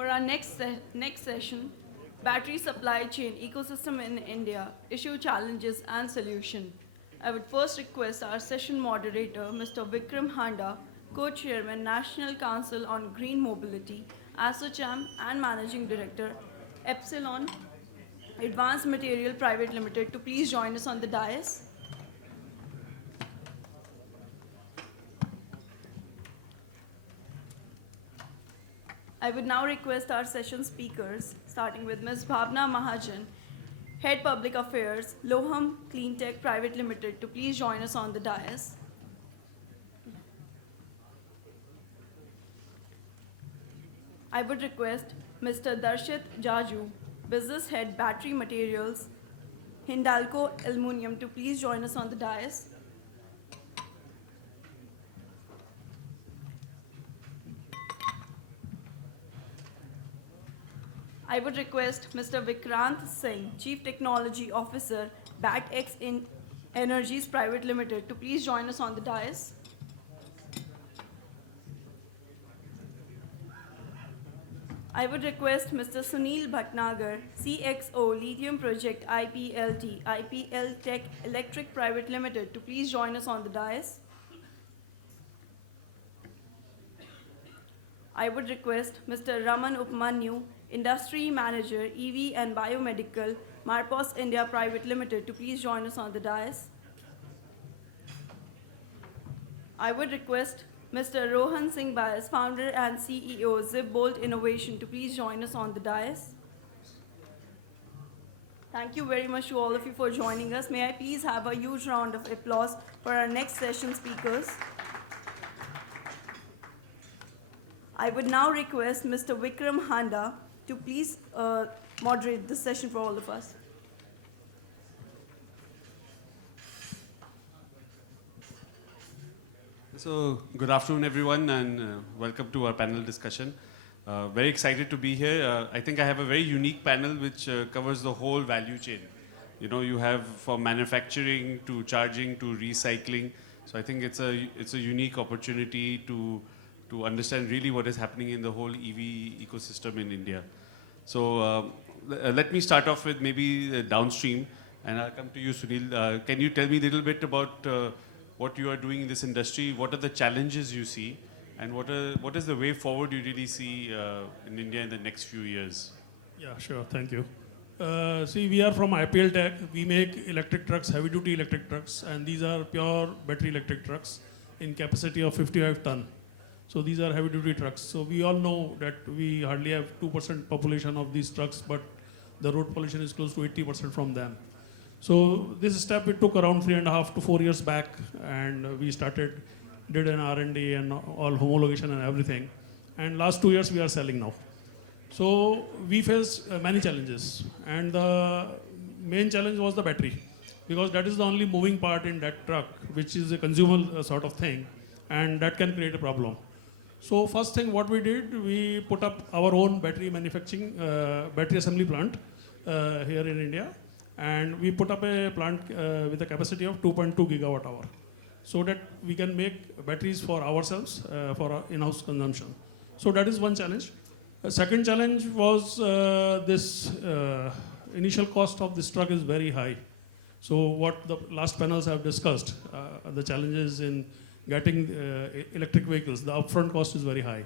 For our next session, Battery Supply Chain Ecosystem in India, Issue Challenges and Solution. I would first request our session moderator, Mr. Vikram Handa, Co-Chairman, National Council on Green Mobility, ASSOCHAM and Managing Director, Epsilon Advanced Material Private Limited, to please join us on the dais. I would now request our session speakers, starting with Ms. Bhavna Mahajan, Head Public Affairs, Loham Cleantech Private Limited, to please join us on the dais. I would request Mr. Darshit Jaju, Business Head Battery Materials, Hindalco Aluminium, to please join us on the dais. I would request Mr. Vikrant Singh, Chief Technology Officer, BATX Energies Private Limited, to please join us on the dais. I would request Mr. Sunil Bhatnagar, CXO Lithium Project IPLT, IPL Tech Electric Private Limited, to please join us on the dais. I would request Mr. Raman Upmanyu, Industry Manager, EV and Biomedical, Marpos India Private Limited, to please join us on the dais. I would request Mr. Rohan Singh Bias, Founder and CEO, ZipBolt Innovation, to please join us on the dais. Thank you very much to all of you for joining us. May I please have a huge round of applause for our next session speakers. I would now request Mr. Vikram Handa to please moderate this session for all of us. So, good afternoon, everyone, and welcome to our panel discussion. Very excited to be here. I think I have a very unique panel which covers the whole value chain. You know, you have from manufacturing to charging to recycling. So I think it's a unique opportunity to understand really what is happening in the whole EV ecosystem in India. So let me start off with maybe downstream, and I'll come to you, Sunil. Can you tell me a little bit about what you are doing in this industry? What are the challenges you see? And what is the way forward you really see in India in the next few years? Yeah, sure. Thank you. See, we are from IPL Tech. We make electric trucks, heavy-duty electric trucks, and these are pure battery electric trucks in capacity of 55 ton. So these are heavy-duty trucks. So we all know that we hardly have 2% population of these trucks, but the road pollution is close to 80% from them. So this step we took around 3.5 to 4 years back, and we did an R&D and all homologation and everything. And last 2 years we are selling now. So we face many challenges, and the main challenge was the battery, because that is the only moving part in that truck, which is a consumable sort of thing, and that can create a problem. So first thing what we did, we put up our own battery manufacturing, battery assembly plant here in India, and we put up a plant with a capacity of 2.2 gigawatt hour, so that we can make batteries for ourselves, for our in-house consumption. So that is one challenge. Second challenge was this initial cost of this truck is very high. So what the last panels have discussed, the challenges in getting electric vehicles, the upfront cost is very high.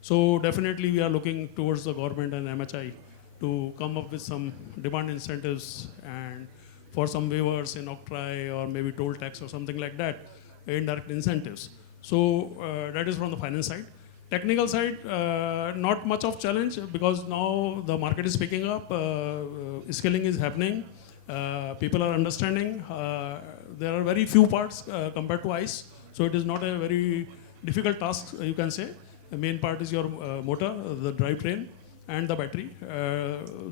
So definitely we are looking towards the government and MHI to come up with some demand incentives and for some waivers in octroi or maybe toll tax or something like that, indirect incentives. So that is from the finance side. Technical side, not much of challenge, because now the market is picking up, scaling is happening, people are understanding. There are very few parts compared to ICE, so it is not a very difficult task, you can say. The main part is your motor, the drivetrain, and the battery.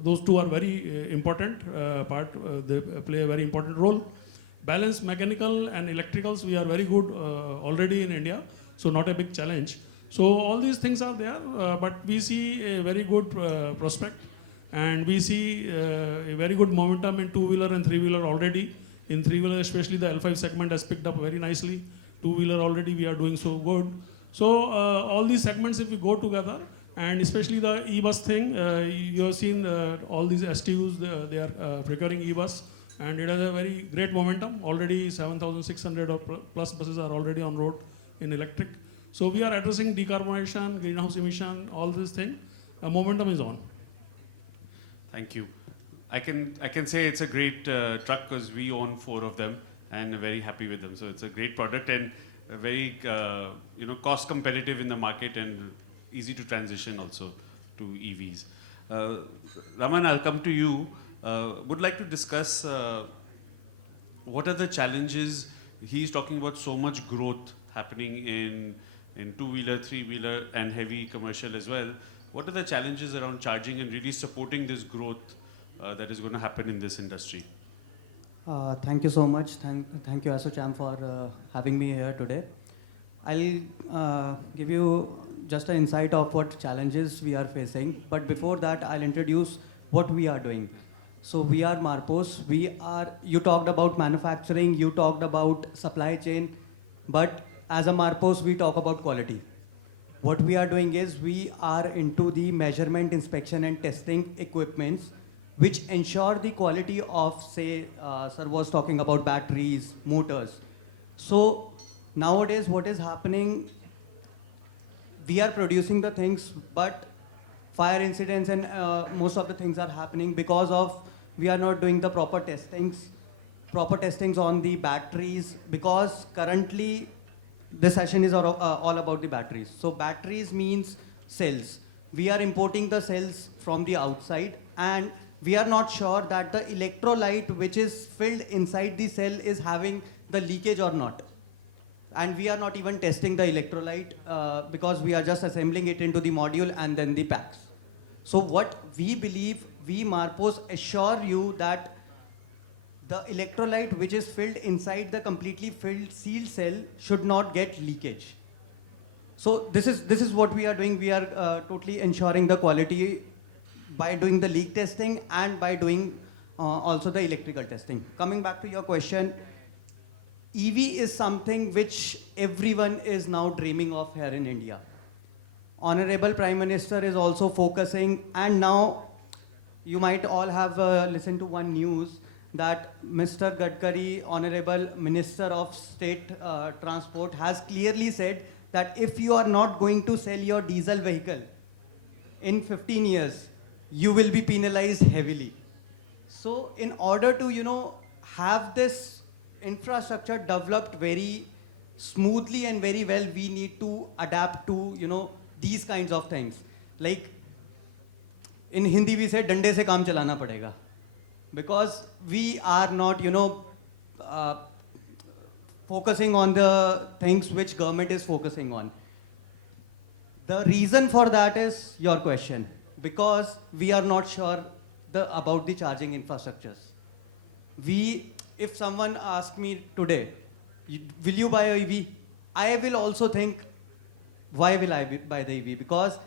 Those two are very important part. They play a very important role. Balance mechanical and electricals, we are very good already in India, so not a big challenge. So all these things are there, but we see a very good prospect, and we see a very good momentum in two-wheeler and three-wheeler already. In three-wheeler, especially the L5 segment has picked up very nicely. Two-wheeler already we are doing so good. So all these segments, if we go together, And especially the e-bus thing, you have seen all these STUs, they are procuring e-bus, and it has a very great momentum. Already 7,600 or plus buses are already on road in electric. So we are addressing decarbonization, greenhouse emission, all these things. Momentum is on. Thank you. I can say it's a great truck because we own 4 of them and are very happy with them. So it's a great product and very cost competitive in the market and easy to transition also to EVs. Raman, I'll come to you. Would like to discuss what are the challenges. He's talking about so much growth happening in two-wheeler, three-wheeler, and heavy commercial as well. What are the challenges around charging and really supporting this growth that is going to happen in this industry? Thank you so much. Thank you, ASSOCHAM, for having me here today. I'll give you just an insight of what challenges we are facing. But before that, I'll introduce what we are doing. So we are Marpos. You talked about manufacturing, you talked about supply chain, but as a Marpos, we talk about quality. What we are doing is we are into the measurement, inspection, and testing equipments which ensure the quality of, say, sir was talking about batteries, motors. So nowadays what is happening, we are producing the things, but fire incidents and most of the things are happening because of we are not doing the proper testings on the batteries, because currently this session is all about the batteries. So batteries means cells. We are importing the cells from the outside, and we are not sure that the electrolyte which is filled inside the cell is having the leakage or not. And we are not even testing the electrolyte because we are just assembling it into the module and then the packs. So what we believe, we Marpos assure you that the electrolyte which is filled inside the completely filled sealed cell should not get leakage. So this is what we are doing. We are totally ensuring the quality by doing the leak testing and by doing also the electrical testing. Coming back to your question, EV is something which everyone is now dreaming of here in India. Honorable Prime Minister is also focusing, and now you might all have listened to one news that Mr. Gadkari, Honorable Minister of State Transport, has clearly said that if you are not going to sell your diesel vehicle in 15 years, you will be penalized heavily. So in order to, have this infrastructure developed very smoothly and very well, we need to adapt to, these kinds of things. Like in Hindi we say, dande se kaam chalana padega. Because we are not, focusing on the things which government is focusing on. The reason for that is your question. Because we are not sure about the charging infrastructures. If someone asks me today, will you buy an EV? I will also think, why will I buy the EV? Because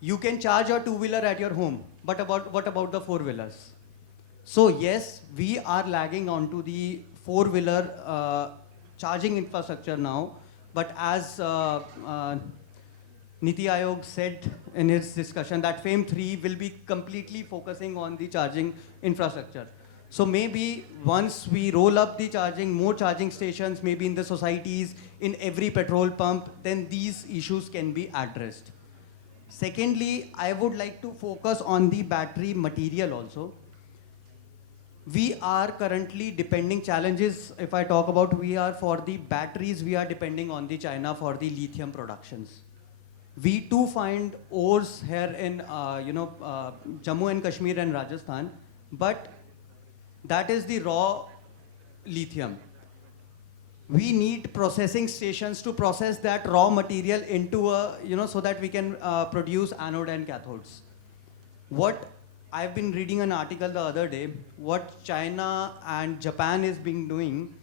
you can charge your two-wheeler at your home, but what about the four-wheelers? So yes, we are lagging onto the four-wheeler charging infrastructure now, but as Niti Aayog said in its discussion that FAME 3 will be completely focusing on the charging infrastructure. So maybe once we roll up the charging, more charging stations, maybe in the societies, in every petrol pump, then these issues can be addressed. Secondly, I would like to focus on the battery material also. We are currently depending challenges, if I talk about for the batteries, we are depending on the China for the lithium productions. We too find ores here in Jammu and Kashmir and Rajasthan, but that is the raw lithium. We need processing stations to process that raw material into so that we can produce anode and cathodes. What I've been reading an article the other day, what China and Japan is being doing.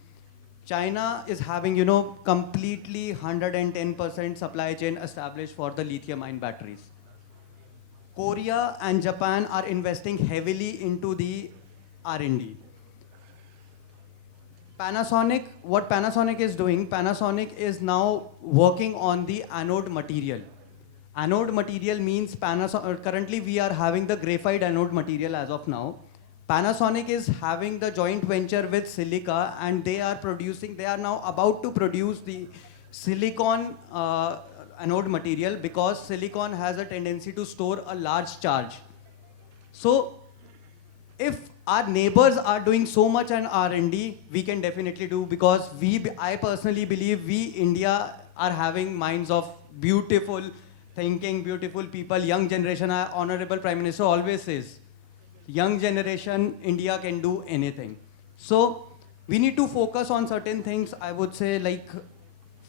China is having, completely 110% supply chain established for the lithium-ion batteries. Korea and Japan are investing heavily into the R&D. What Panasonic is doing, Panasonic is now working on the anode material. Anode material means Panasonic. Currently, we are having the graphite anode material as of now. Panasonic is having the joint venture with Silica, and they are producing. They are now about to produce the silicon anode material because silicon has a tendency to store a large charge. So, if our neighbors are doing so much on R&D, we can definitely do because I personally believe we India are having minds of beautiful thinking, beautiful people, young generation. Our Honorable Prime Minister always says, young generation, India can do anything. So we need to focus on certain things, I would say, like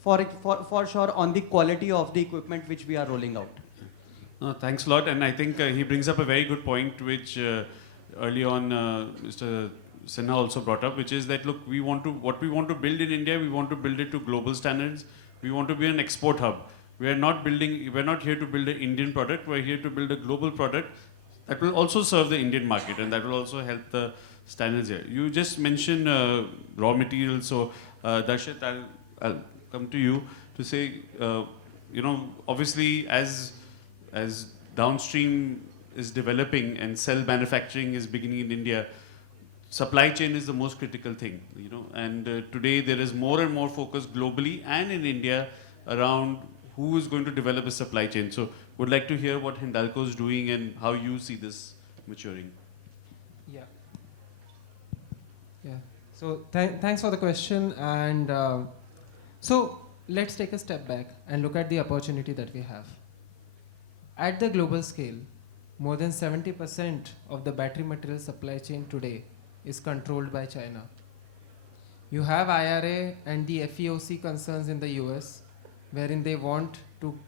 for sure on the quality of the equipment which we are rolling out. Thanks a lot, and I think he brings up a very good point, which early on Mr. Sinha also brought up, which is that look, what we want to build in India, we want to build it to global standards. We want to be an export hub. We're not here to build an Indian product. We're here to build a global product that will also serve the Indian market, and that will also help the standards here. You just mentioned raw materials, so Darshit, I'll come to you to say, obviously as downstream is developing and cell manufacturing is beginning in India, supply chain is the most critical thing, and today there is more and more focus globally and in India around who is going to develop a supply chain. So would like to hear what Hindalco is doing and how you see this maturing. Yeah. So thanks for the question. And so let's take a step back and look at the opportunity that we have. At the global scale, more than 70% of the battery material supply chain today is controlled by China. You have IRA and the FEOC concerns in the US, wherein they want to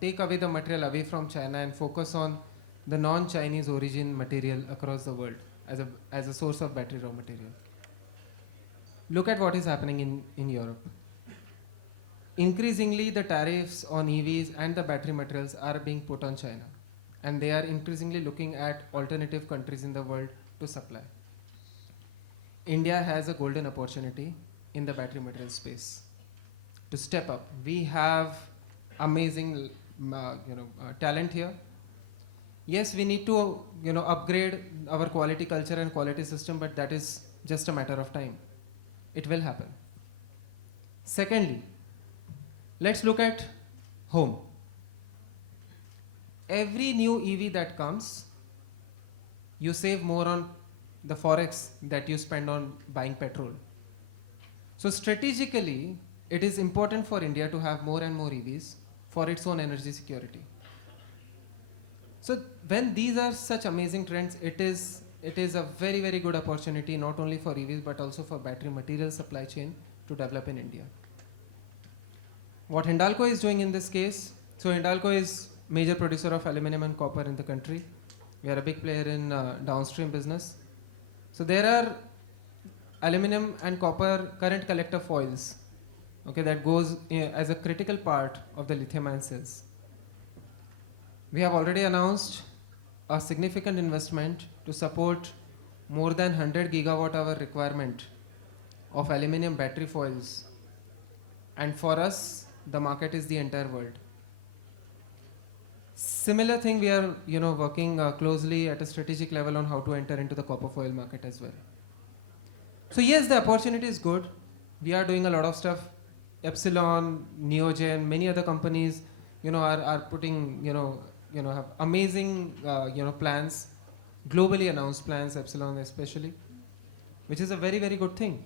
take away the material away from China and focus on the non-Chinese origin material across the world as a source of battery raw material. Look at what is happening in Europe. Increasingly, the tariffs on EVs and the battery materials are being put on China, and they are increasingly looking at alternative countries in the world to supply. India has a golden opportunity in the battery material space to step up. We have amazing talent here. Yes, we need to upgrade our quality culture and quality system, but that is just a matter of time. It will happen. Secondly, let's look at home. Every new EV that comes, you save more on the forex that you spend on buying petrol. So strategically, it is important for India to have more and more EVs for its own energy security. So when these are such amazing trends, it is a very, very good opportunity not only for EVs but also for battery material supply chain to develop in India. What Hindalco is doing in this case, so Hindalco is major producer of aluminum and copper in the country. We are a big player in downstream business. So there are aluminum and copper current collector foils, that goes as a critical part of the lithium-ion cells. We have already announced a significant investment to support more than 100 gigawatt-hour requirement of aluminum battery foils. And for us, the market is the entire world. Similar thing, we are working closely at a strategic level on how to enter into the copper foil market as well. So yes, the opportunity is good. We are doing a lot of stuff. Epsilon, Neogen, many other companies, are putting, have amazing, plans, globally announced plans, Epsilon especially, which is a very, very good thing.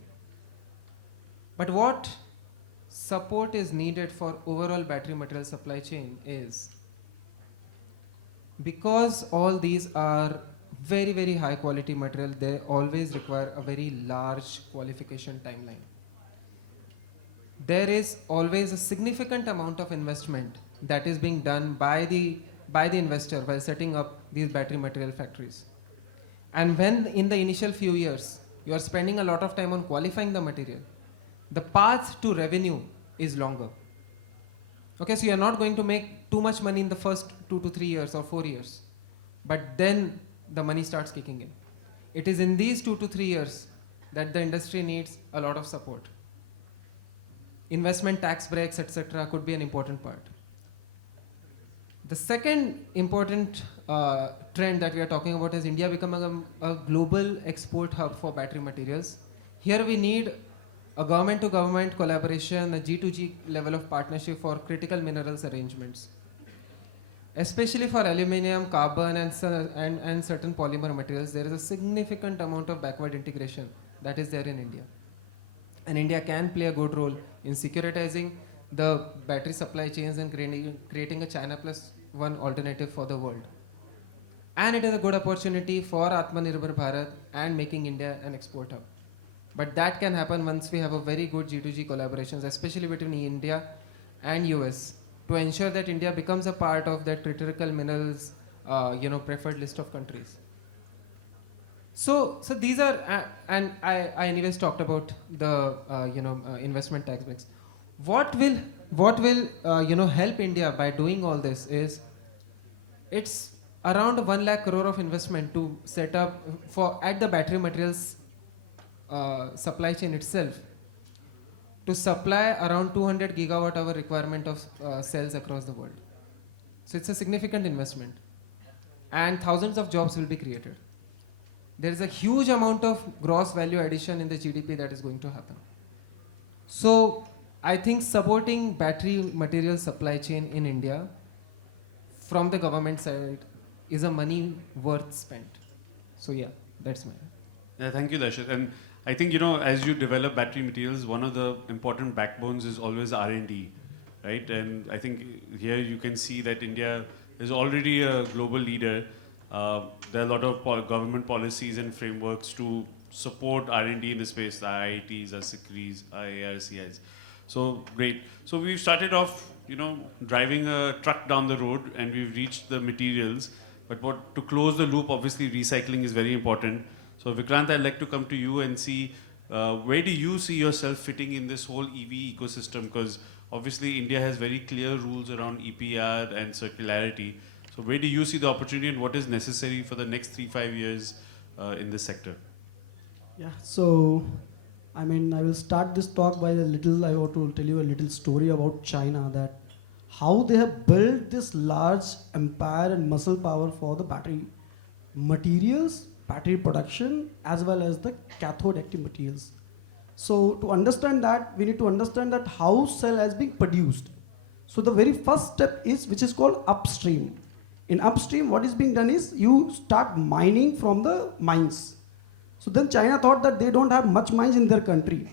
But what support is needed for overall battery material supply chain is, because all these are very, very high quality material, they always require a very large qualification timeline. There is always a significant amount of investment that is being done by the investor while setting up these battery material factories. And when in the initial few years, you are spending a lot of time on qualifying the material, the path to revenue is longer. Okay, so you are not going to make too much money in the first 2 to 3 years or 4 years, but then the money starts kicking in. It is in these 2 to 3 years that the industry needs a lot of support. Investment tax breaks, etc., could be an important part. The second important trend that we are talking about is India becoming a global export hub for battery materials. Here we need a government to government collaboration, a G2G level of partnership for critical minerals arrangements. Especially for aluminium, carbon, and certain polymer materials, there is a significant amount of backward integration that is there in India. And India can play a good role in securitizing the battery supply chains and creating a China plus one alternative for the world. And it is a good opportunity for Atmanirbhar Bharat and making India an export hub. But that can happen once we have a very good G2G collaborations, especially between India and US, to ensure that India becomes a part of that critical minerals, preferred list of countries. So these are, and I anyways talked about the investment tax breaks. What will help India by doing all this is, it's around 1 lakh crore of investment to set up at the battery materials supply chain itself, to supply around 200 gigawatt hour requirement of cells across the world. So it's a significant investment, and thousands of jobs will be created. There is a huge amount of gross value addition in the GDP that is going to happen. So I think supporting battery material supply chain in India from the government side is a money worth spent. So yeah, that's my. Yeah, thank you, Darshit. And I think, as you develop battery materials, one of the important backbones is always R&D, right? And I think here you can see that India is already a global leader. There are a lot of government policies and frameworks to support R&D in the space, the IITs, ASICRIs, IARCIs. So great. So we've started off, driving a truck down the road, and we've reached the materials. But to close the loop, obviously recycling is very important. So Vikrant, I'd like to come to you and see where do you see yourself fitting in this whole EV ecosystem? Because obviously India has very clear rules around EPR and circularity. So where do you see the opportunity, and what is necessary for the next 3-5 years in this sector? Yeah, so I will start this talk by I want to tell you a little story about China, that how they have built this large empire and muscle power for the battery materials, battery production, as well as the cathode active materials. So to understand that, we need to understand that how cell has been produced. So the very first step is, which is called upstream. In upstream, what is being done is you start mining from the mines. So then China thought that they don't have much mines in their country.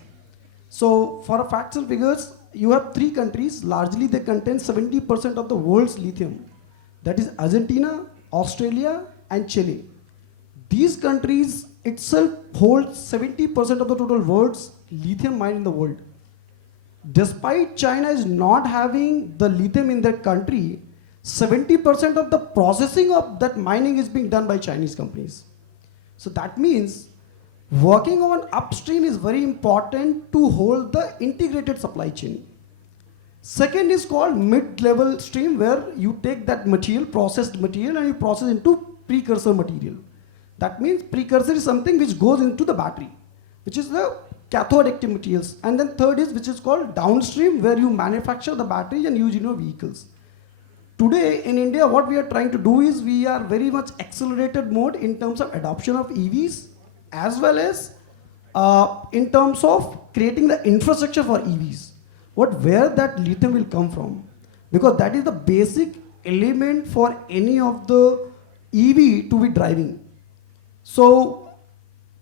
So for facts and figures, you have 3 countries, largely they contain 70% of the world's lithium. That is Argentina, Australia, and Chile. These countries itself hold 70% of the total world's lithium mine in the world. Despite China is not having the lithium in their country, 70% of the processing of that mining is being done by Chinese companies. So that means working on upstream is very important to hold the integrated supply chain. Second is called mid-level stream, where you take that material, processed material, and you process into precursor material. That means precursor is something which goes into the battery, which is the cathode active materials. And then third is, which is called downstream, where you manufacture the battery and use in your vehicles. Today in India, what we are trying to do is, we are very much accelerated mode in terms of adoption of EVs, as well as in terms of creating the infrastructure for EVs. Where that lithium will come from, because that is the basic element for any of the EV to be driving. So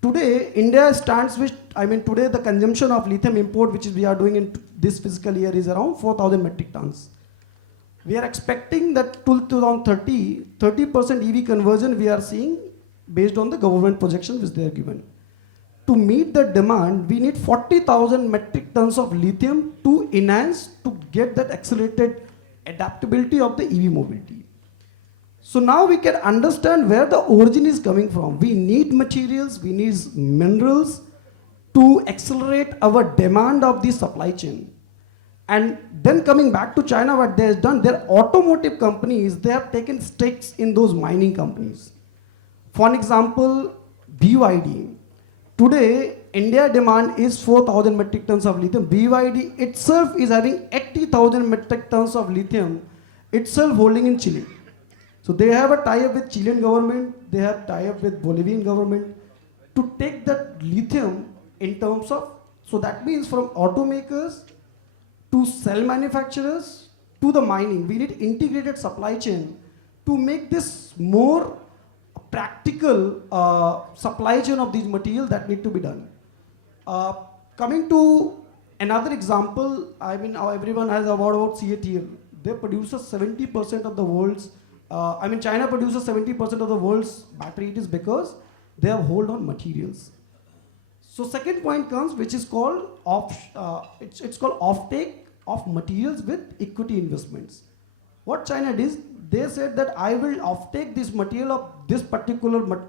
today India stands with, today the consumption of lithium import, which is we are doing in this fiscal year, is around 4,000 metric tons. We are expecting that till 2030, 30% EV conversion we are seeing based on the government projections which they are given. To meet the demand, we need 40,000 metric tons of lithium to enhance, to get that accelerated adaptability of the EV mobility. So now we can understand where the origin is coming from. We need materials, we need minerals to accelerate our demand of the supply chain. And then coming back to China, what they have done, their automotive companies, they have taken stakes in those mining companies. For example, BYD. Today, India demand is 4,000 metric tons of lithium. BYD itself is having 80,000 metric tons of lithium itself holding in Chile. So they have a tie-up with Chilean government, they have tie-up with Bolivian government to take that lithium in terms of, so that means from automakers to cell manufacturers to the mining, we need integrated supply chain to make this more practical supply chain of these materials that need to be done. Coming to another example, I mean, everyone has heard about CATL. They produce 70% of the world's, China produces 70% of the world's battery. It is because they have hold on materials. So second point comes, which is called it's called offtake of materials with equity investments. What China did, they said that I will offtake this material of this particular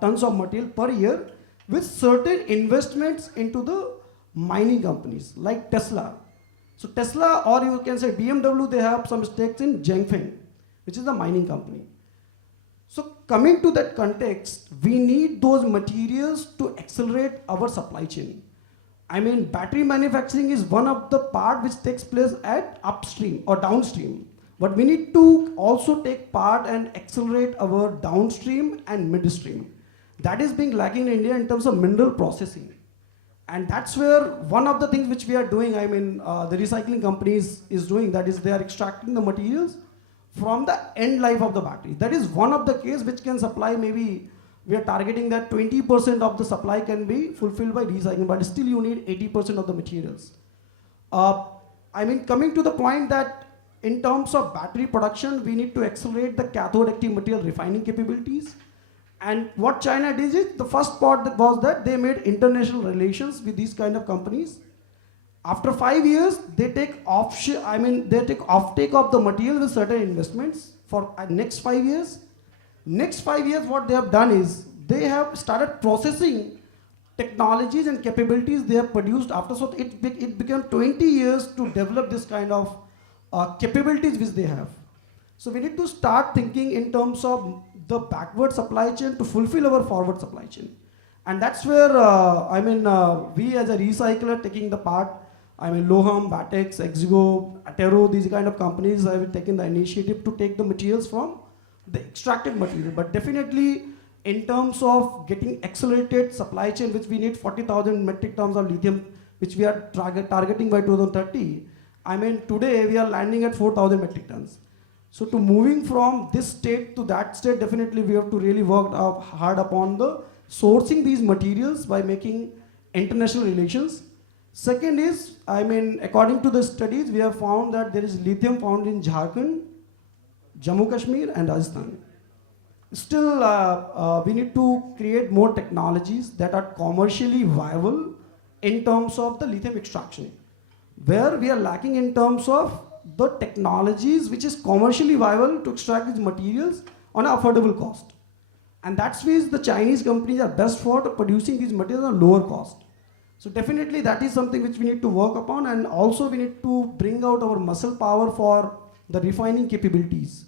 tons of material per year with certain investments into the mining companies like Tesla. So Tesla, or you can say BMW, they have some stakes in Zhengfeng, which is the mining company. So coming to that context, we need those materials to accelerate our supply chain. I mean, battery manufacturing is one of the part which takes place at upstream or downstream. But we need to also take part and accelerate our downstream and midstream. That is being lacking in India in terms of mineral processing. And that's where one of the things which we are doing, the recycling companies is doing, that is they are extracting the materials from the end life of the battery. That is one of the case which can supply, maybe we are targeting that 20% of the supply can be fulfilled by recycling, but still you need 80% of the materials. Coming to the point that in terms of battery production, we need to accelerate the cathode active material refining capabilities. And what China did is, the first part that was that they made international relations with these kind of companies. After 5 years, they take offtake of the material with certain investments for next 5 years. Next 5 years, what they have done is they have started processing technologies and capabilities they have produced after. So it became 20 years to develop this kind of capabilities which they have. So we need to start thinking in terms of the backward supply chain to fulfill our forward supply chain. And that's where, we as a recycler taking the part, Loham, Batex, Exigo, Atero, these kind of companies have taken the initiative to take the materials from the extracted material. But definitely in terms of getting accelerated supply chain, which we need 40,000 metric tons of lithium, which we are targeting by 2030, today we are landing at 4,000 metric tons. So to moving from this state to that state, definitely we have to really work hard upon the sourcing these materials by making international relations. Second is, according to the studies, we have found that there is lithium found in Jharkhand, Jammu Kashmir and Rajasthan. Still, we need to create more technologies that are commercially viable in terms of the lithium extraction. Where we are lacking in terms of the technologies which is commercially viable to extract these materials on an affordable cost. And that's why the Chinese companies are best for producing these materials at a lower cost. So definitely that is something which we need to work upon, and also we need to bring out our muscle power for the refining capabilities,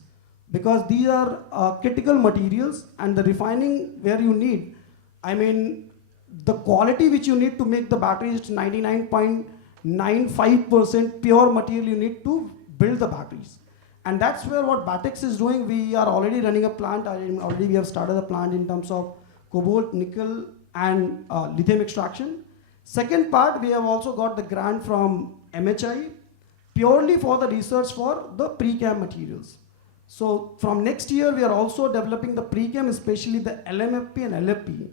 because these are critical materials, and the refining where you need, the quality which you need to make the battery is 99.95% pure material you need to build the batteries. And that's where what Batex is doing. We are already running a plant, already we have started a plant in terms of cobalt, nickel and lithium extraction. Second part, we have also got the grant from MHI purely for the research for the pre-chem materials. So from next year, we are also developing the pre-chem, especially the LMFP and LFP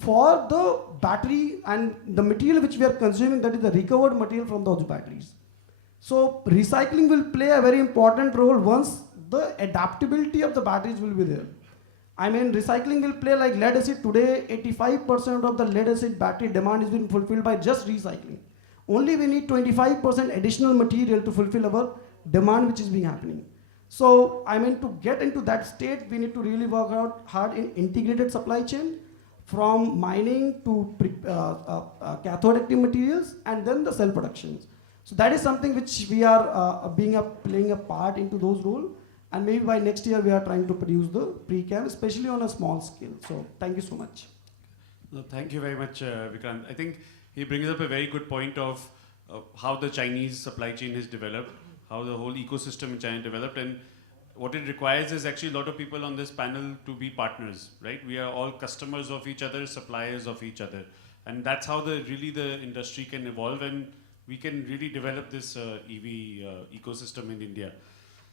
for the battery and the material which we are consuming, that is the recovered material from those batteries. So recycling will play a very important role once the adaptability of the batteries will be there. Recycling will play like lead acid. Today, 85% of the lead acid battery demand is being fulfilled by just recycling. Only we need 25% additional material to fulfill our demand which is being happening. So, to get into that state, we need to really work out hard in integrated supply chain, from mining to cathode active materials and then the cell productions. So that is something which we are playing a part into those roles. And maybe by next year, we are trying to produce the pre-chem, especially on a small scale. So thank you so much. No, thank you very much, Vikrant. I think he brings up a very good point of how the Chinese supply chain has developed, how the whole ecosystem in China developed. And what it requires is actually a lot of people on this panel to be partners, right? We are all customers of each other, suppliers of each other. And that's how the industry can evolve, and we can really develop this EV ecosystem in India.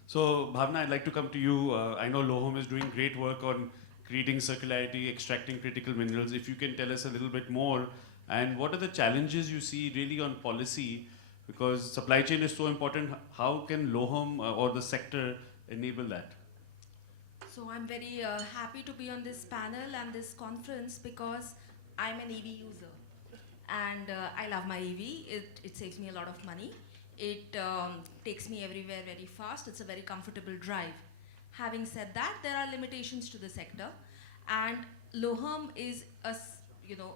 So Bhavna, I'd like to come to you. I know Lohum is doing great work on creating circularity, extracting critical minerals. If you can tell us a little bit more, and what are the challenges you see really on policy? Because supply chain is so important. How can Lohum or the sector enable that? So I'm very happy to be on this panel and this conference because I'm an EV user and I love my EV. It saves me a lot of money. It takes me everywhere very fast. It's a very comfortable drive. Having said that, there are limitations to the sector, and Lohum is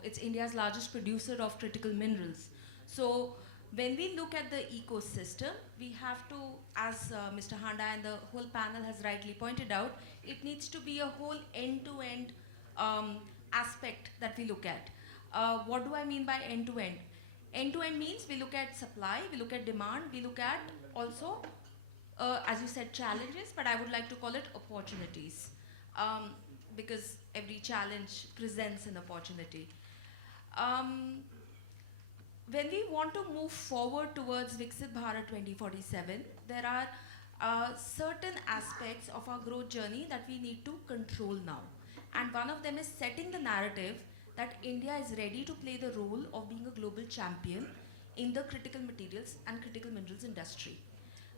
it's India's largest producer of critical minerals. So when we look at the ecosystem, we have to, as Mr. Handa and the whole panel has rightly pointed out, it needs to be a whole end-to-end aspect that we look at. What do I mean by end-to-end? End-to-end means we look at supply, we look at demand, we look at also, as you said, challenges, but I would like to call it opportunities, because every challenge presents an opportunity. When we want to move forward towards Viksit Bharat 2047, there are certain aspects of our growth journey that we need to control now. And one of them is setting the narrative that India is ready to play the role of being a global champion in the critical materials and critical minerals industry.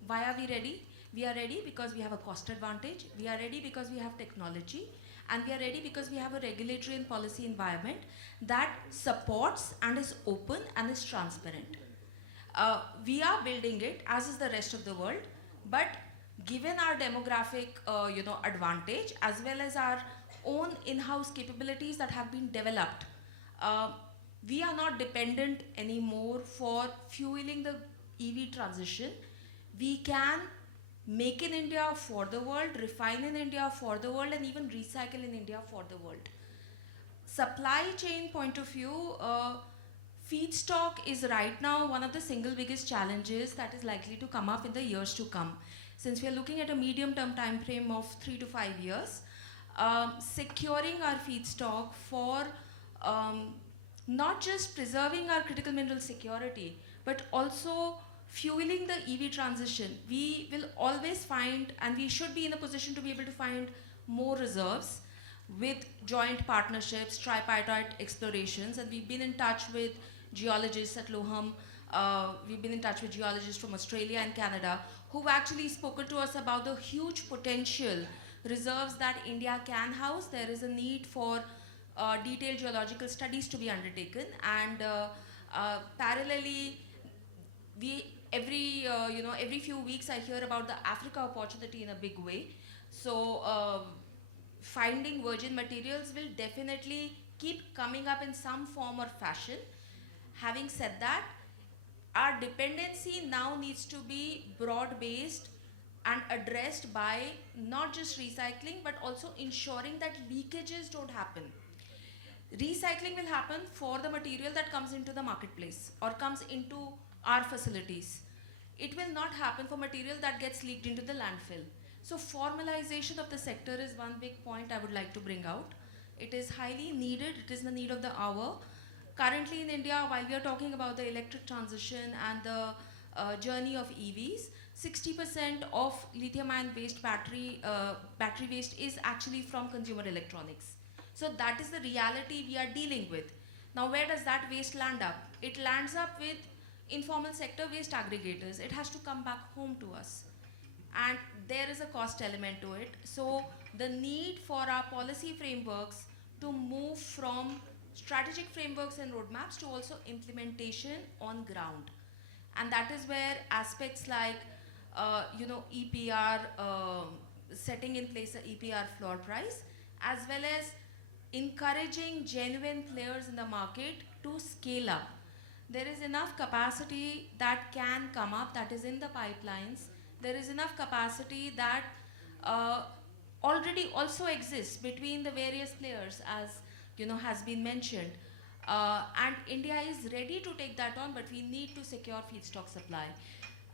Why are we ready? We are ready because we have a cost advantage, we are ready because we have technology, and we are ready because we have a regulatory and policy environment that supports and is open and is transparent. We are building it, as is the rest of the world, but given our demographic advantage, as well as our own in-house capabilities that have been developed, we are not dependent anymore for fueling the EV transition. We can make in India for the world, refine in India for the world, and even recycle in India for the world. Supply chain point of view, feedstock is right now one of the single biggest challenges that is likely to come up in the years to come. Since we are looking at a medium-term time frame of 3 to 5 years, securing our feedstock for not just preserving our critical mineral security, but also fueling the EV transition. We will always find, and we should be in a position to be able to find more reserves with joint partnerships, tripartite explorations, and we've been in touch with geologists at Lohum. We've been in touch with geologists from Australia and Canada who've actually spoken to us about the huge potential reserves that India can house. There is a need for detailed geological studies to be undertaken, and parallelly, every few weeks I hear about the Africa opportunity in a big way. So finding virgin materials will definitely keep coming up in some form or fashion. Having said that, our dependency now needs to be broad-based and addressed by not just recycling, but also ensuring that leakages don't happen. Recycling will happen for the material that comes into the marketplace or comes into our facilities. It will not happen for material that gets leaked into the landfill. So formalization of the sector is one big point I would like to bring out. It is highly needed, it is the need of the hour. Currently in India, while we are talking about the electric transition and the journey of EVs, 60% of lithium-ion based battery waste is actually from consumer electronics. So that is the reality we are dealing with. Now where does that waste land up? It lands up with informal sector waste aggregators. It has to come back home to us. And there is a cost element to it. So the need for our policy frameworks to move from strategic frameworks and roadmaps to also implementation on ground. And that is where aspects like EPR, setting in place an EPR floor price, as well as encouraging genuine players in the market to scale up. There is enough capacity that can come up, that is in the pipelines. There is enough capacity that already also exists between the various players, as has been mentioned. And India is ready to take that on, but we need to secure feedstock supply.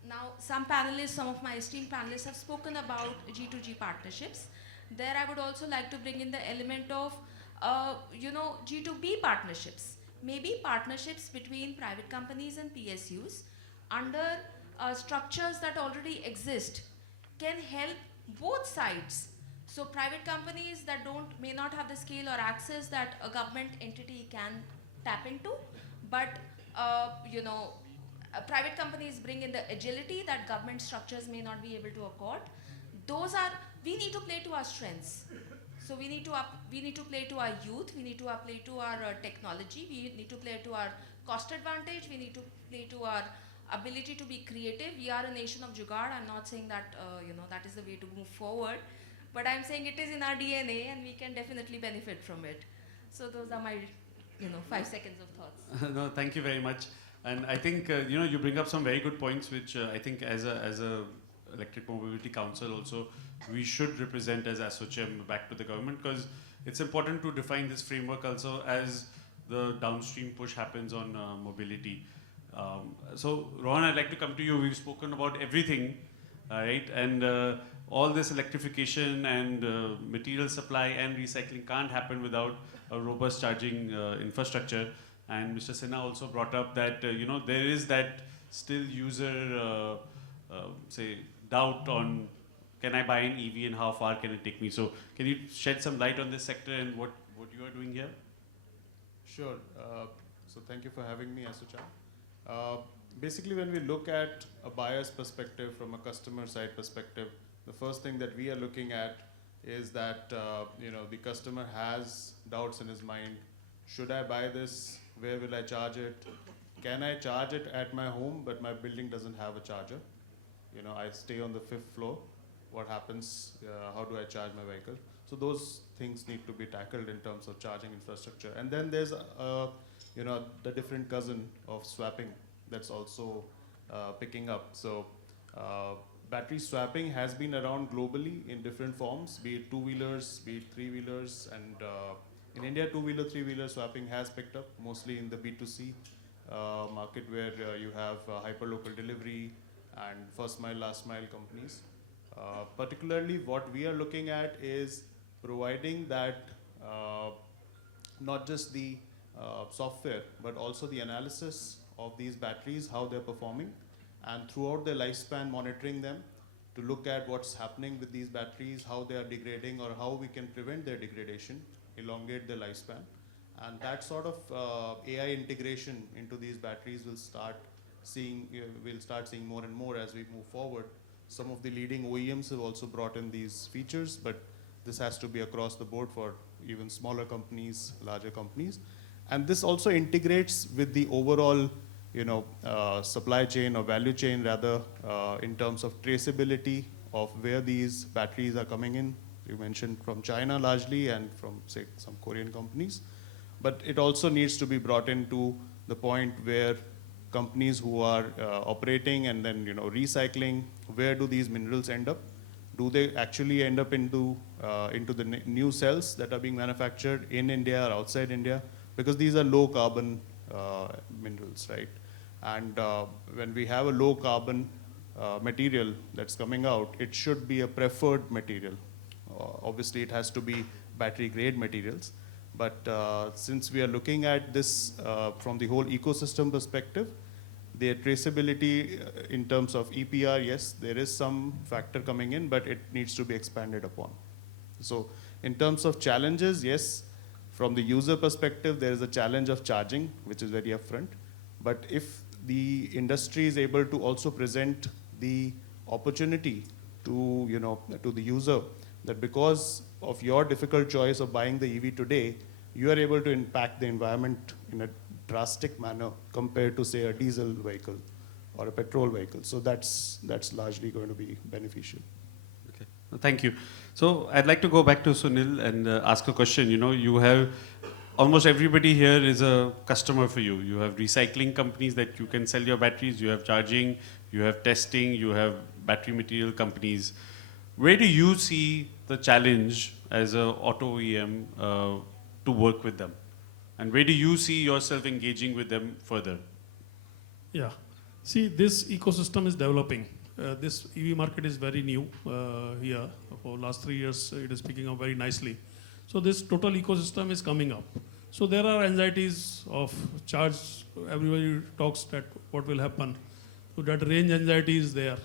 Now, some panelists, some of my esteemed panelists have spoken about G2G partnerships. There, I would also like to bring in the element of, G2B partnerships. Maybe partnerships between private companies and PSUs under structures that already exist can help both sides. So, private companies that may not have the scale or access that a government entity can tap into, but private companies bring in the agility that government structures may not be able to accord. We need to play to our strengths. So we need to play to our youth, we need to play to our technology, we need to play to our cost advantage, we need to play to our ability to be creative. We are a nation of jugaad. I'm not saying that, that is the way to move forward, but I'm saying it is in our DNA and we can definitely benefit from it. So those are my, 5 seconds of thoughts. No, thank you very much. And I think you bring up some very good points, which I think as a Electric Mobility Council also we should represent as ASSOCHAM back to the government, because it's important to define this framework also as the downstream push happens on mobility. So Rohan, I'd like to come to you. We've spoken about everything, right? And all this electrification and material supply and recycling can't happen without a robust charging infrastructure. And Mr. Sinha also brought up that there is that still user say doubt on, can I buy an EV and how far can it take me? So can you shed some light on this sector and what you are doing here? Sure. So thank you for having me, ASSOCHAM. Basically, when we look at a buyer's perspective from a customer side perspective, the first thing that we are looking at is that the customer has doubts in his mind. Should I buy this? Where will I charge it? Can I charge it at my home, but my building doesn't have a charger? I stay on the 5th floor. What happens? How do I charge my vehicle? So those things need to be tackled in terms of charging infrastructure. And then there's, the different cousin of swapping that's also picking up. So battery swapping has been around globally in different forms, be it two-wheelers, be it three-wheelers, and in India, two-wheeler, three-wheeler swapping has picked up, mostly in the B2C market, where you have hyperlocal delivery and first mile, last mile companies. Particularly what we are looking at is providing that not just the software, but also the analysis of these batteries, how they're performing, and throughout their lifespan monitoring them to look at what's happening with these batteries, how they are degrading or how we can prevent their degradation, elongate their lifespan. And that sort of AI integration into these batteries will start seeing more and more as we move forward. Some of the leading OEMs have also brought in these features, but this has to be across the board for even smaller companies, larger companies. And this also integrates with the overall supply chain or value chain rather, in terms of traceability of where these batteries are coming in. You mentioned from China largely and from, say, some Korean companies. But it also needs to be brought into the point where companies who are operating and then recycling, where do these minerals end up? Do they actually end up into the new cells that are being manufactured in India or outside India? Because these are low carbon minerals, right? And when we have a low carbon material that's coming out, it should be a preferred material. Obviously, it has to be battery grade materials. But since we are looking at this from the whole ecosystem perspective, the traceability in terms of EPR, yes, there is some factor coming in, but it needs to be expanded upon. So in terms of challenges, yes, from the user perspective, there is a challenge of charging, which is very upfront. But if the industry is able to also present the opportunity to, to the user, that because of your difficult choice of buying the EV today, you are able to impact the environment in a drastic manner compared to, say, a diesel vehicle or a petrol vehicle. So that's largely going to be beneficial. Okay, well, thank you. So I'd like to go back to Sunil and ask a question. You have almost everybody here is a customer for you. You have recycling companies that you can sell your batteries. You have charging. You have testing. You have battery material companies. Where do you see the challenge as an auto OEM to work with them? And where do you see yourself engaging with them further? Yeah. See, this ecosystem is developing. This EV market is very new here. For last 3 years, it is picking up very nicely. So this total ecosystem is coming up. So there are anxieties of charge. Everybody talks that what will happen. So that range anxiety is there.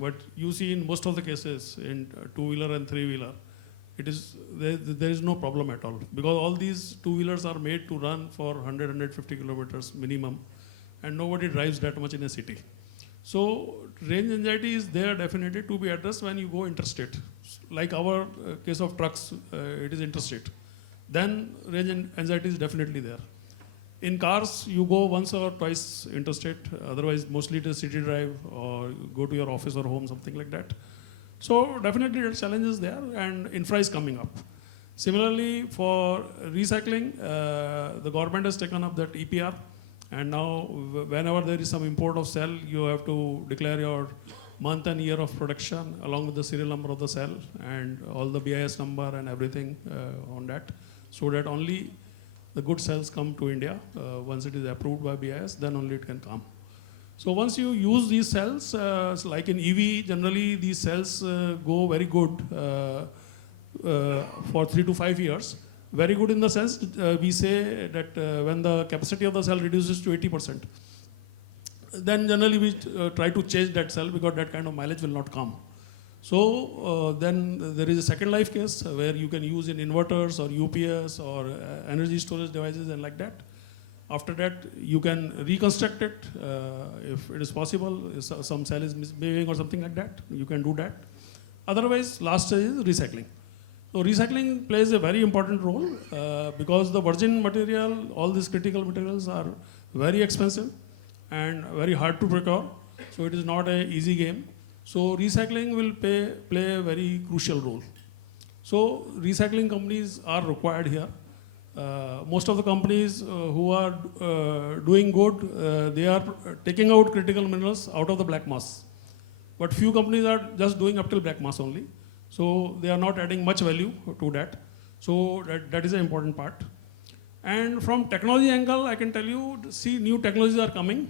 But you see in most of the cases, in two-wheeler and three-wheeler, it is there is no problem at all, because all these two-wheelers are made to run for 100-150 kilometers minimum, and nobody drives that much in a city. So range anxiety is there definitely to be addressed when you go interstate. Like our case of trucks, it is interstate. Then range anxiety is definitely there. In cars, you go once or twice interstate, otherwise mostly it is city drive or go to your office or home, something like that. So definitely the challenge is there, and infra is coming up. Similarly, for recycling, the government has taken up that EPR, and now whenever there is some import of cell, you have to declare your month and year of production along with the serial number of the cell and all the BIS number and everything on that, so that only the good cells come to India. Once it is approved by BIS, then only it can come. So once you use these cells, like in EV, generally these cells go very good for 3 to 5 years. Very good in the sense we say that when the capacity of the cell reduces to 80%, then generally we try to change that cell, because that kind of mileage will not come. So then there is a second life case where you can use in inverters or UPS or energy storage devices and like that. After that, you can reconstruct it if it is possible. If some cell is misbehaving or something like that, you can do that. Otherwise, last stage is recycling. So recycling plays a very important role because the virgin material, all these critical materials are very expensive and very hard to procure. So it is not an easy game. So recycling will play a very crucial role. So recycling companies are required here. Most of the companies who are doing good, they are taking out critical minerals out of the black mass. But few companies are just doing up till black mass only. So they are not adding much value to that. So that is an important part. And from technology angle, I can tell you, see, new technologies are coming.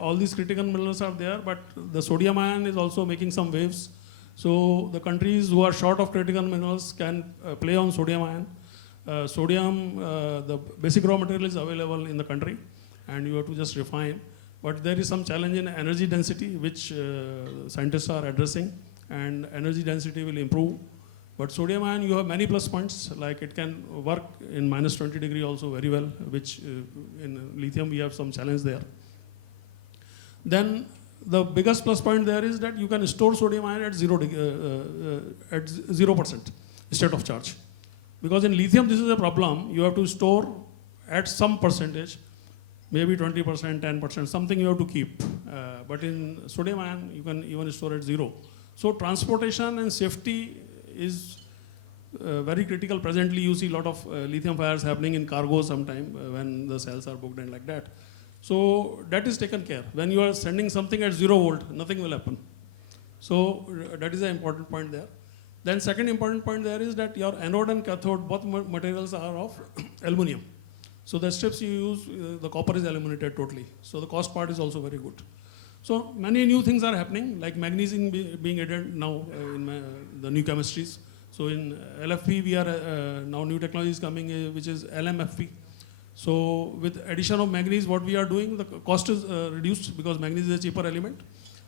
All these critical minerals are there, but the sodium ion is also making some waves. So the countries who are short of critical minerals can play on sodium ion. Sodium, the basic raw material is available in the country, and you have to just refine. But there is some challenge in energy density, which scientists are addressing, and energy density will improve. But sodium ion, you have many plus points, like it can work in minus 20 degree also very well, which in lithium we have some challenge there. Then the biggest plus point there is that you can store sodium ion at 0% state of charge. Because in lithium, this is a problem. You have to store at some percentage, maybe 20%, 10%, something you have to keep. But in sodium ion, you can even store at 0. So transportation and safety is very critical. Presently, you see a lot of lithium fires happening in cargo sometime when the cells are booked and like that. So that is taken care. When you are sending something at 0 volt, nothing will happen. So that is an important point there. Then second important point there is that your anode and cathode, both materials are of aluminum. So the strips you use, the copper is eliminated totally. So the cost part is also very good. So many new things are happening, like magnesium being added now in the new chemistries. So in LFP, we are now new technologies coming, which is LMFP. So with addition of manganese, what we are doing, the cost is reduced because manganese is a cheaper element,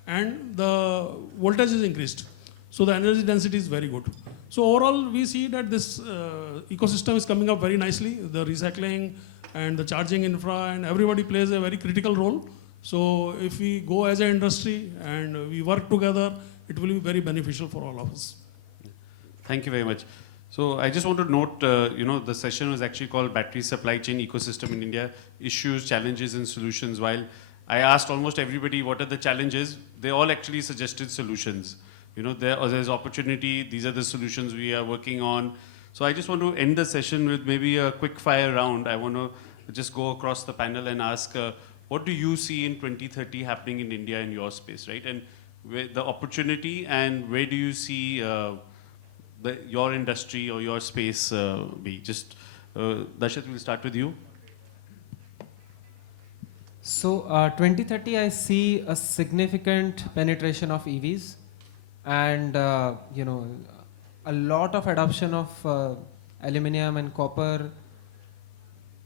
and the voltage is increased. So the energy density is very good. So overall, we see that this ecosystem is coming up very nicely. The recycling and the charging infra and everybody plays a very critical role. So if we go as an industry and we work together, it will be very beneficial for all of us. Thank you very much. So I just want to note, the session was actually called Battery Supply Chain Ecosystem in India, Issues, Challenges and Solutions. While I asked almost everybody what are the challenges, they all actually suggested solutions. There's opportunity, these are the solutions we are working on. So I just want to end the session with maybe a quick fire round. I want to just go across the panel and ask, what do you see in 2030 happening in India in your space, right? And where the opportunity, and where do you see your industry or your space be? Just, Darshit, we'll start with you. So 2030, I see a significant penetration of EVs, and a lot of adoption of aluminum and copper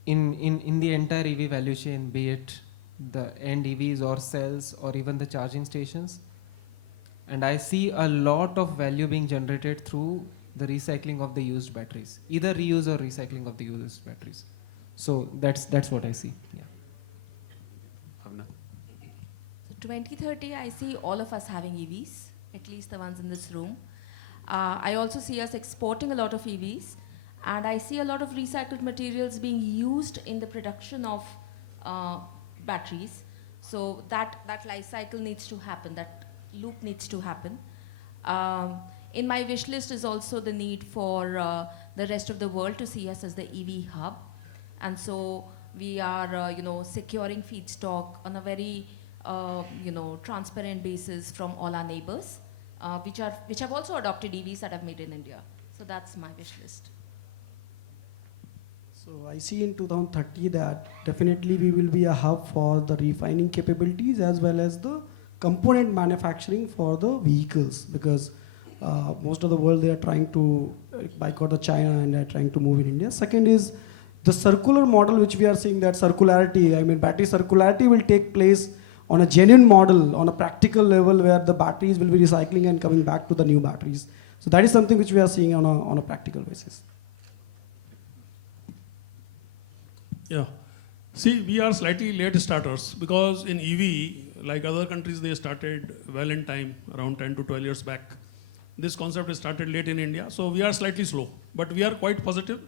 in the entire EV value chain, be it the end EVs or cells or even the charging stations. And I see a lot of value being generated through the recycling of the used batteries, either reuse or recycling of the used batteries. So that's what I see. Yeah. Bhavna? So 2030, I see all of us having EVs, at least the ones in this room. I also see us exporting a lot of EVs, and I see a lot of recycled materials being used in the production of batteries. So that life cycle needs to happen, that loop needs to happen. In my wish list is also the need for the rest of the world to see us as the EV hub. And so we are, securing feedstock on a very, transparent basis from all our neighbors, which have also adopted EVs that have made in India. So that's my wish list. So I see in 2030 that definitely we will be a hub for the refining capabilities as well as the component manufacturing for the vehicles, because most of the world, they are trying to boycott the China and they're trying to move in India. Second is the circular model, which we are seeing, that circularity, battery circularity will take place on a genuine model, on a practical level, where the batteries will be recycling and coming back to the new batteries. So that is something which we are seeing on a practical basis. Yeah. See, we are slightly late starters because in EV, like other countries, they started well in time, around 10 to 12 years back. This concept is started late in India, so we are slightly slow. But we are quite positive.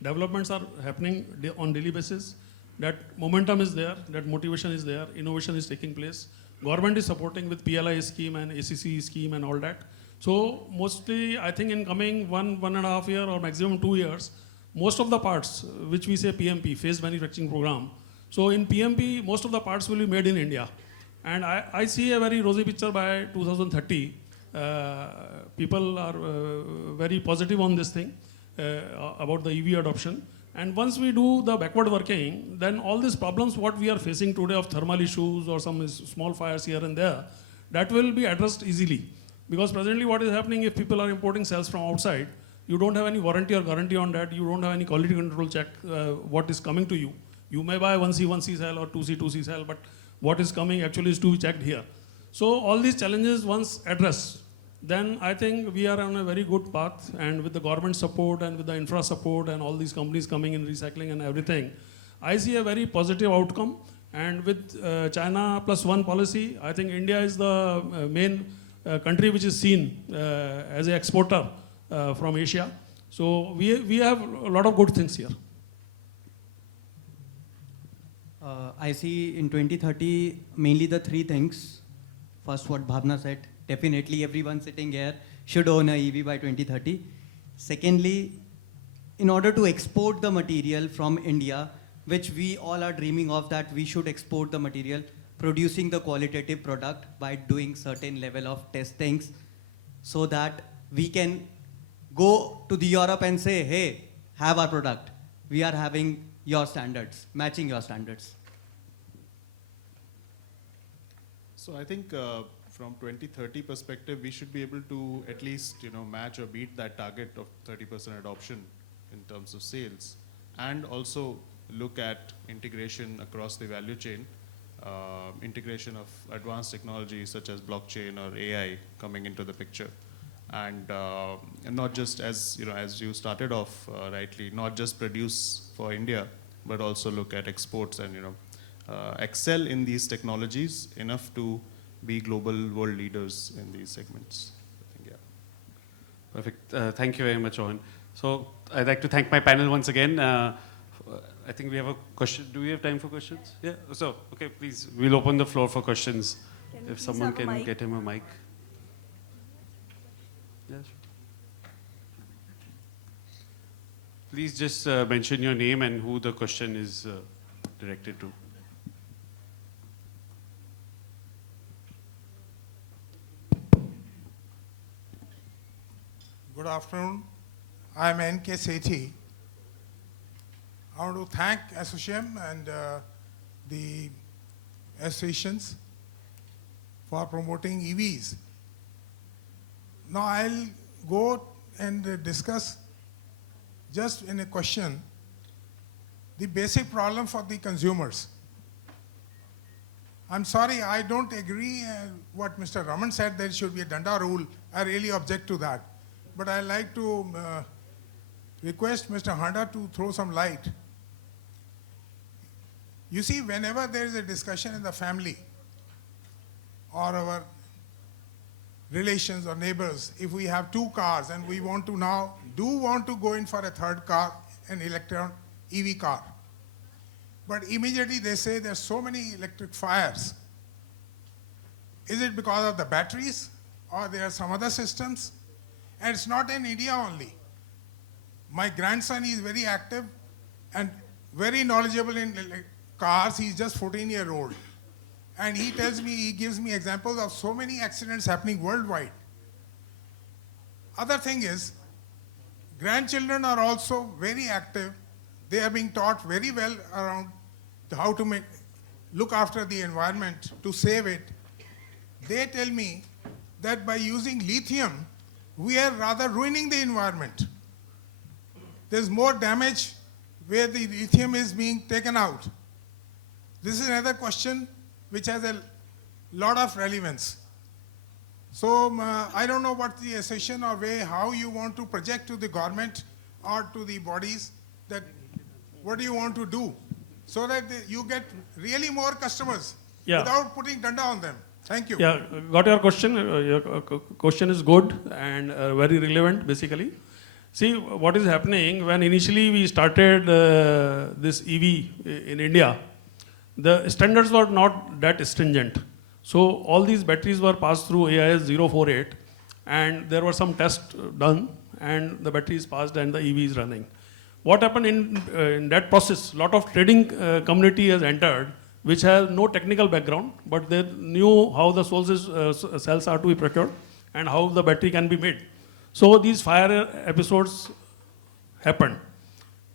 Developments are happening on daily basis. That momentum is there, that motivation is there, innovation is taking place. Government is supporting with PLI scheme and ACC scheme and all that. So mostly, I think in coming 1.5 year or maximum 2 years, most of the parts, which we say PMP, Phased Manufacturing Program. So in PMP, most of the parts will be made in India. And I see a very rosy picture by 2030. People are very positive on this thing about the EV adoption. And once we do the backward working, then all these problems what we are facing today of thermal issues or some small fires here and there, that will be addressed easily. Because presently what is happening, if people are importing cells from outside, you don't have any warranty or guarantee on that. You don't have any quality control check what is coming to you. You may buy 1C cell or 2C cell, but what is coming actually is to be checked here. So all these challenges once addressed, then I think we are on a very good path, and with the government support and with the infra support and all these companies coming in recycling and everything, I see a very positive outcome. And with China plus one policy, I think India is the main country which is seen as an exporter from Asia. So we have a lot of good things here. I see in 2030 mainly the three things. First, what Bhavna said, definitely everyone sitting here should own a EV by 2030. Secondly, in order to export the material from India, which we all are dreaming of, that we should export the material, producing the qualitative product by doing certain level of testings, so that we can go to the Europe and say, hey, have our product. We are having your standards, matching your standards. So I think from 2030 perspective, we should be able to at least match or beat that target of 30% adoption in terms of sales, and also look at integration across the value chain, integration of advanced technologies such as blockchain or AI coming into the picture, and not just as you started off rightly, not just produce for India, but also look at exports and excel in these technologies enough to be global world leaders in these segments. I think, yeah. Perfect. Thank you very much, Owen. So I'd like to thank my panel once again. I think we have a question. Do we have time for questions? Yeah. So, okay, please, we'll open the floor for questions. Can we If please someone have a can mic? get him a mic. Yes. Please just mention your name and who the question is directed to. Good afternoon. I am N.K. Sethi. I want to thank Associam and the associations for promoting EVs. Now I'll go and discuss just in a question the basic problem for the consumers. I'm sorry, I don't agree what Mr. Raman said, there should be a Danda rule. I really object to that. But I'd like to request Mr. Handa to throw some light. You see, whenever there is a discussion in the family or our relations or neighbors, if we have two cars and we want to now want to go in for a third car, an electron EV car. But immediately they say there's so many electric fires. Is it because of the batteries or there are some other systems? And it's not in India only. My grandson is very active and very knowledgeable in cars. He's just 14-year-old. And he tells me, he gives me examples of so many accidents happening worldwide. Other thing is, grandchildren are also very active. They are being taught very well around how to look after the environment, to save it. They tell me that by using lithium, we are rather ruining the environment. There's more damage where the lithium is being taken out. This is another question which has a lot of relevance. So I don't know what the association or way, how you want to project to the government or to the bodies that what do you want to do so that you get really more customers without putting danda on them. Thank you. Yeah, got your question. Your question is good and very relevant, basically. See, what is happening when initially we started this EV in India, the standards were not that stringent. So all these batteries were passed through AIS 048 and there were some tests done and the battery is passed and the EV is running. What happened in that process, lot of trading community has entered which has no technical background, but they knew how the cells are to be procured and how the battery can be made. So these fire episodes happened.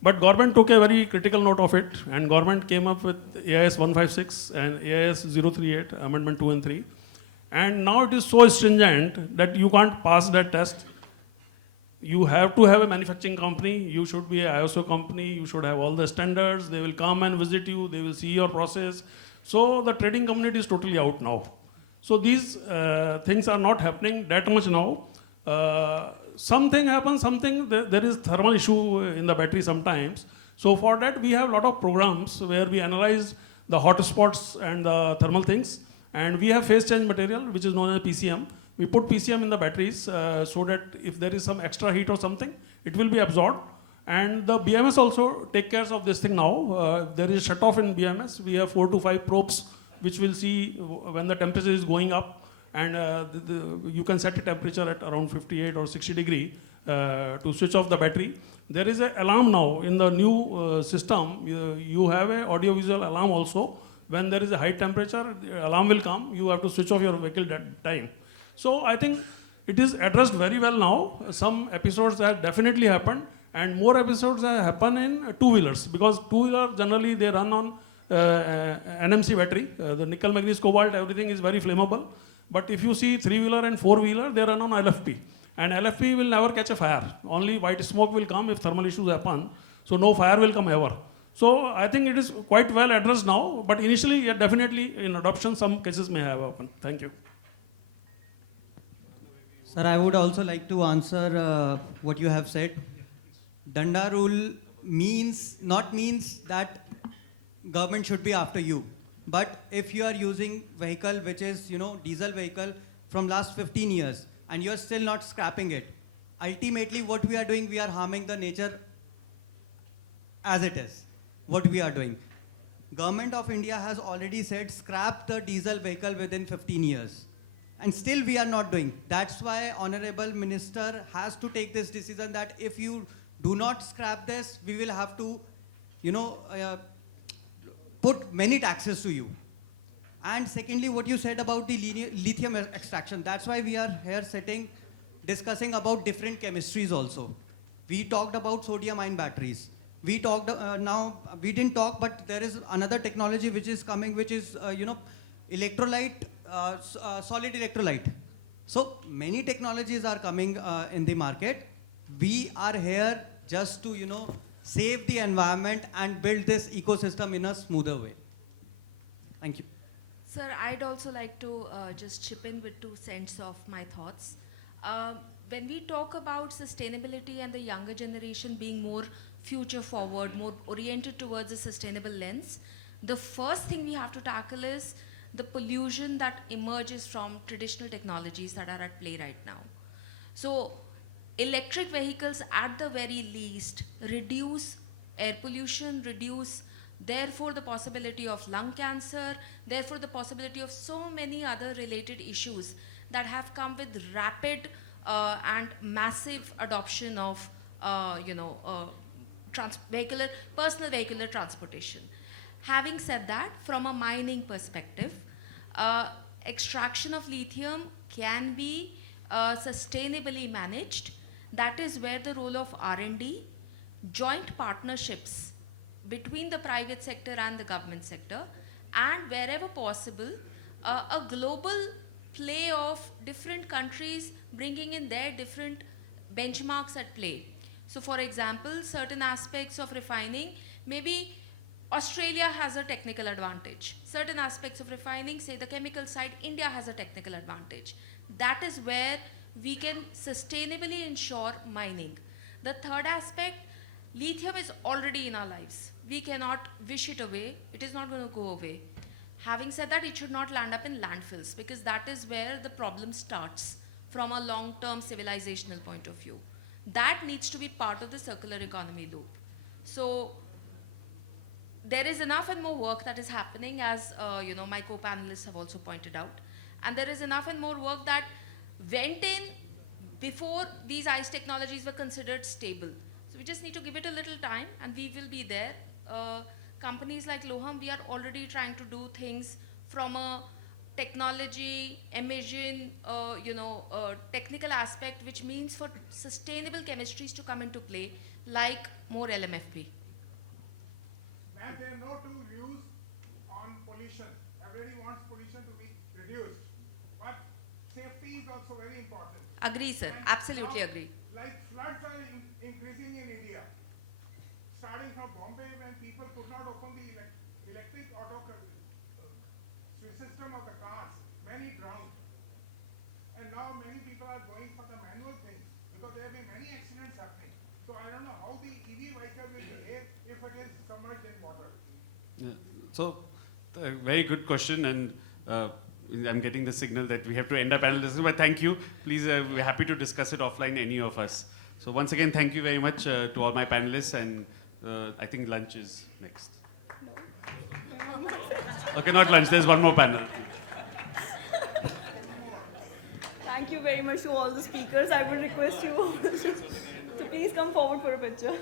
But government took a very critical note of it and government came up with AIS 156 and AIS 038, Amendment 2 and 3. And now it is so stringent that you can't pass that test. You have to have a manufacturing company, you should be an ISO company, you should have all the standards, they will come and visit you, they will see your process. So the trading community is totally out now. So these things are not happening that much now. Something happens, there is thermal issue in the battery sometimes. So for that we have a lot of programs where we analyze the hot spots and the thermal things. And we have phase change material which is known as PCM. We put PCM in the batteries so that if there is some extra heat or something, it will be absorbed. And the BMS also take care of this thing now. There is shut off in BMS. We have 4 to 5 probes which will see when the temperature is going up. And you can set a temperature at around 58 or 60 degree to switch off the battery. There is an alarm now in the new system. You have an audio-visual alarm also. When there is a high temperature, the alarm will come. You have to switch off your vehicle that time. So I think it is addressed very well now. Some episodes have definitely happened and more episodes have happened in two-wheelers because two-wheeler generally they run on NMC battery. The nickel, manganese, cobalt, everything is very flammable. But if you see three-wheeler and four-wheeler, they run on LFP. And LFP will never catch a fire. Only white smoke will come if thermal issues happen. So no fire will come ever. So I think it is quite well addressed now. But initially, yeah, definitely in adoption, some cases may have happened. Thank you. Sir, I would also like to answer what you have said. Danda rule means that government should be after you. But if you are using vehicle which is, diesel vehicle from last 15 years and you are still not scrapping it, ultimately what we are doing, we are harming the nature as it is. What we are doing. Government of India has already said scrap the diesel vehicle within 15 years. And still we are not doing. That's why Honorable Minister has to take this decision that if you do not scrap this, we will have to, put many taxes to you. And secondly, what you said about the lithium extraction, that's why we are here sitting, discussing about different chemistries also. We talked about sodium-ion batteries. we talked, now we didn't talk, but there is another technology which is coming, which is, electrolyte, solid electrolyte. So many technologies are coming in the market. We are here just to, save the environment and build this ecosystem in a smoother way. Thank you. Sir, I'd also like to just chip in with 2 cents of my thoughts. When we talk about sustainability and the younger generation being more future forward, more oriented towards a sustainable lens, the first thing we have to tackle is the pollution that emerges from traditional technologies that are at play right now. So, electric vehicles at the very least reduce air pollution, reduce therefore the possibility of lung cancer, therefore the possibility of so many other related issues that have come with rapid and massive adoption of personal vehicular transportation. Having said that, from a mining perspective, extraction of lithium can be sustainably managed. That is where the role of R&D, joint partnerships between the private sector and the government sector, and wherever possible, a global play of different countries bringing in their different benchmarks at play. So for example, certain aspects of refining, maybe Australia has a technical advantage. Certain aspects of refining, say the chemical side, India has a technical advantage. That is where we can sustainably ensure mining. The third aspect, lithium is already in our lives. We cannot wish it away. It is not going to go away. Having said that, it should not land up in landfills, because that is where the problem starts from a long-term civilizational point of view. That needs to be part of the circular economy loop. So there is enough and more work that is happening, as my co-panelists have also pointed out. And there is enough and more work that went in before these ICE technologies were considered stable. So we just need to give it a little time, and we will be there. Companies like Loham, we are already trying to do things from a technology, emission, technical aspect, which means for sustainable chemistries to come into play, like more LMFP. Ma'am, there are no 2 views on pollution. Everybody wants pollution to be reduced. But safety is also very important. Agree, sir. And Absolutely now, agree. Like floods are increasing in India. Starting from Bombay, when people could not open the electric auto system of the cars, many drowned. And now many people are going for the manual things, because there have been many accidents happening. So I don't know how the EV vehicle will behave if it is submerged in water. Yeah. So, very good question, and I'm getting the signal that we have to end our panel discussion, but thank you. Please, we're happy to discuss it offline, any of us. So once again, thank you very much to all my panelists, and I think lunch is next. Okay, not lunch, there's one more panel. Thank you very much to all the speakers. I would request you to please come forward for a picture.